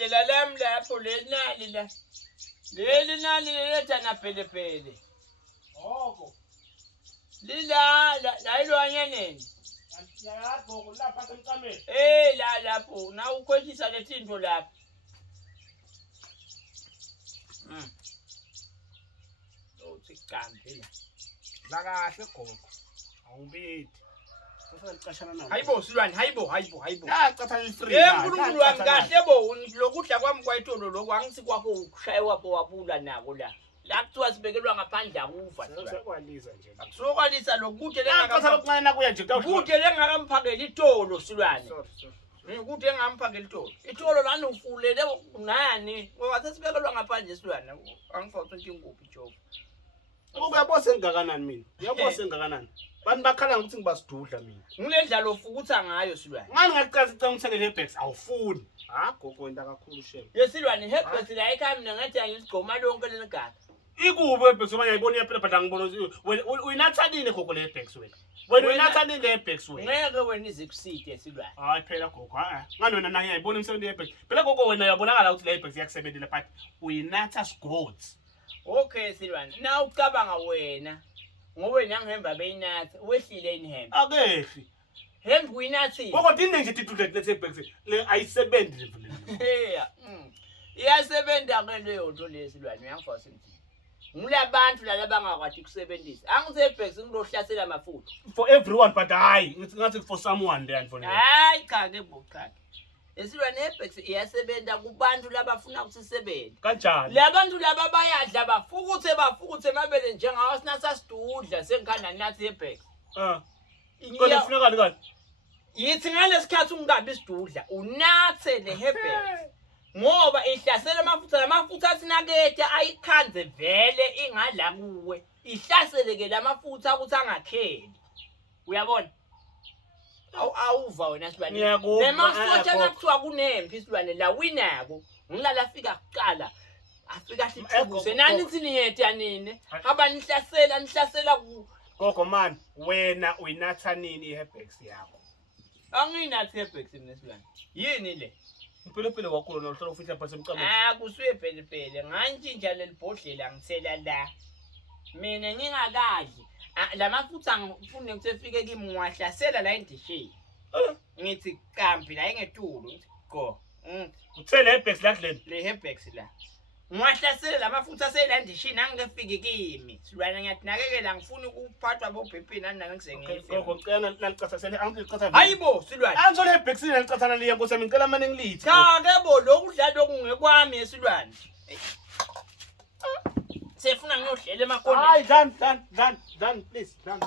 ibhodlela lami lapho lenali la. Leli nali letha na pele. Oko. Lila la ilwanyeneni. Ya gogo lapha emcameni. Lapho na ukhwelisa lethinto lapha. Uthi campi la. La kahle gogo. Awubithi. Sasicashana nawe. Hayibo silwane, hayibo. La catha i3. Nkulunkulu wami kahle bo lokudla kwami kwayitolo lokho angisikwakho ukushaye wapho wabula nako la. La kuthiwa sibekelwa ngaphandle akuva. Sokwalisa nje. Sokwalisa lokude Catha lokuncane nakuya nje kude lengakamphakela itolo silwane. Sorry. Kude engamphakela itolo. Itolo lana ufulele nani? Wathi sibekelwa ngaphandle silwane. Angifawuthi inkukhu ijobo. Uyabona sengakanani mina? Uyabona sengakanani? Bantu bakhala ukuthi ngibasidudla mina. Ngilendlalo ofukutha ngayo silwane. Ngani ngaqala ucela ngithengele Herbex awufuni. Gogo wenda kakhulu shame. Yesilwane Herbex la ekhaya mina ngathi angisigoma lonke leligaba. Ikubo Herbex uma ngiyibona iyaphela phela ngibona uyinathanini gogo le Herbex wena. Wena uyinathanini le Herbex wena. Ngeke wena izikuside silwane. Hayi phela gogo ngani wena naye ngiyibona imisebenzi ye Herbex. Phela gogo wena uyabonakala ukuthi le Herbex iyakusebenzela but uyinatha sgods. Okay silwane. Na ucabanga wena. Ngoba nangihemba beyinathi wehlile inihemba. Akehli. Hemba uyinathi. Gogo dine nje titudle le Herbex le ayisebenzi le. Iyasebenza ke leyo nto lesilwane uyangifasa ukuthi. Ngulabantu la labangakwathi ukusebenzisa. Angithi Herbex ngilohlasela amafutha. For everyone but hayi ngathi for someone there for now. Hayi cha ke bocha. Esilwane Herbex iyasebenza kubantu labafuna ukuthi isebenze. Kanjani? Labantu laba bayadla bafukuthe mabele njengawo sinatha sidudla sengikhanda nathi Herbex. Kodwa kufuneka kanti. Yithi ngalesikhathi ungabi isidudla unathe le Herbex. Ngoba ihlasela amafutha asinakethe ayikhanze vele ingadla kuwe. Ihlasele ke lamafutha ukuthi angakheli. Uyabona? Awuva wena silwane. Nemasotsha nakuthiwa kunempi silwane la winako. Ngilala afika kuqala. Afika siqhubuse nani insiniyete yanini. Nihlasela ku. Gogo man, wena uyinatha nini iHerbex yakho? Anginathi Herbex mina silwane. Yini le? Impelopele wakho lo hlala ufihla phasi emcameni. Kusuye pele. Ngantshintsha lelibhodlela ngisela la. Mina ngingakadli. Lamafutha ngifune ukuthi efike kimi ngwahlasela la endishini. Ngithi kampi la engetulu ngithi go. Uthele Herbex la kule. Le Herbex la. Ngwahlasela lamafutha aselandishini angekefike kimi. Silwana ngiyathi nakekela ngifuna ukuphathwa boBP nani nangisengiyise. Gogo ngicela nalicatha angicatha. Hayibo silwane. Angizole Herbex nalicatha liya nkosi yami ngicela manje ngilithi. Cha ke bo lokudla lokungekwami esilwane. Sefuna ngiyohlela emakondeni. Hayi done please done.